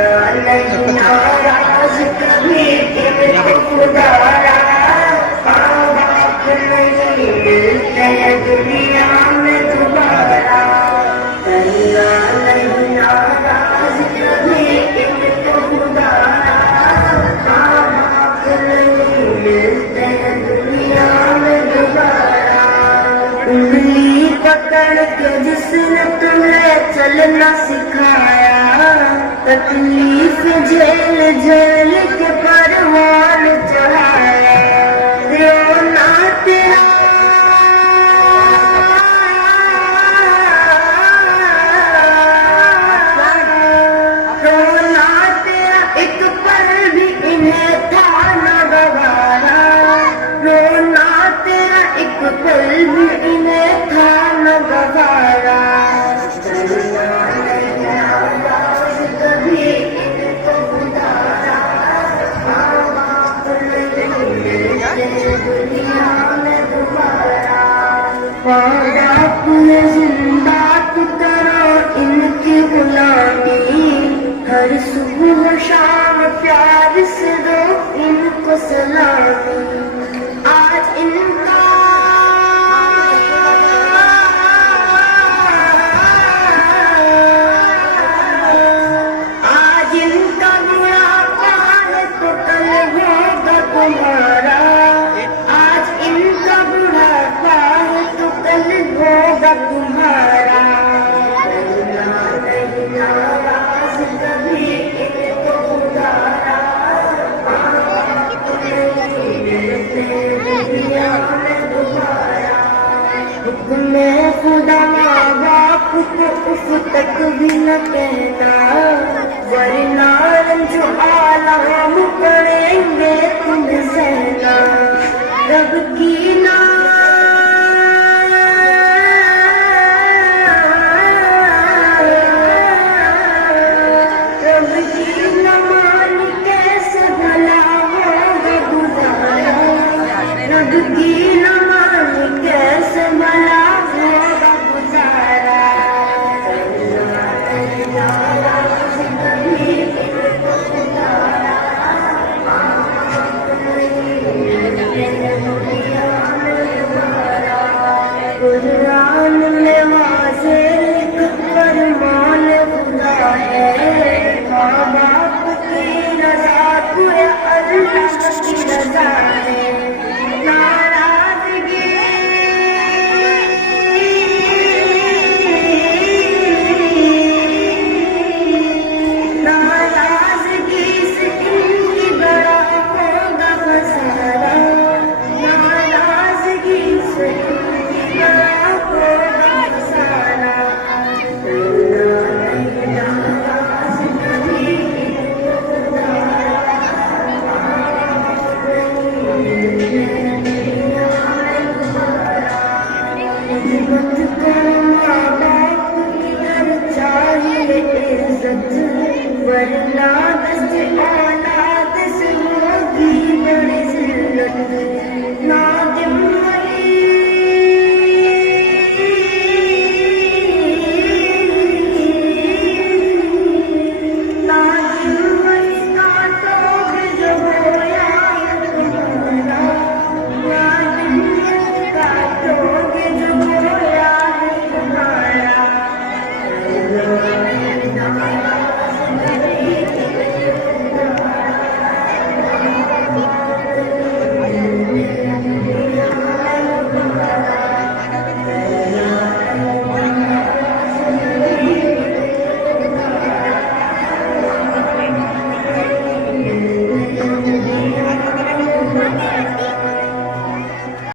नहीं नाराज कभी इनको खुदारा, माँ बाप नहीं मिलते दुनिया में दोबारा। अल्लाह नहीं नाराज कभी इनको खुदारा, माँ बाप नहीं मिलते दुनिया में दोबारा। उंगली पकड़ के जिसने तुम्हें चलना सिखाया, तकलीफ झेल झेल के परवान चढ़ाया। रोना तेरा रोना तेरा एक पल भी इन्हें था न गवारा। रोना तेरा एक पल भी इन्हें था न गवारा। माँ बाप ने जिंदा की तरह इनकी गुलामी, हर सुबह शाम प्यार से दो इनको सलामी। आज इनका बुढ़ापा है तो कल होगा तुम्हारा। आज इनका बुढ़ापा है तो कल होगा तुम्हारा। नहीं नाराज कभी इनको उतारा, दुनिया में दोबारा। हुक्म खुदा माँ बाप को उफ तक भी न कहना, वरना जो आलाम पड़ेंगे तुम सहना। रब की ना रब की न मान कैसे भला होगा गुजारा। रब की न मान कैसे भला होगा गुजारा। कुरान में वाज़ेह फरमान खुदा है, माँ बाप की रज़ा पूरे अल्लाह की रज़ा है। नाराज़गी से इनकी बड़ा होगा खसारा। नाराज़गी से इनकी बड़ा होगा खसारा। वरना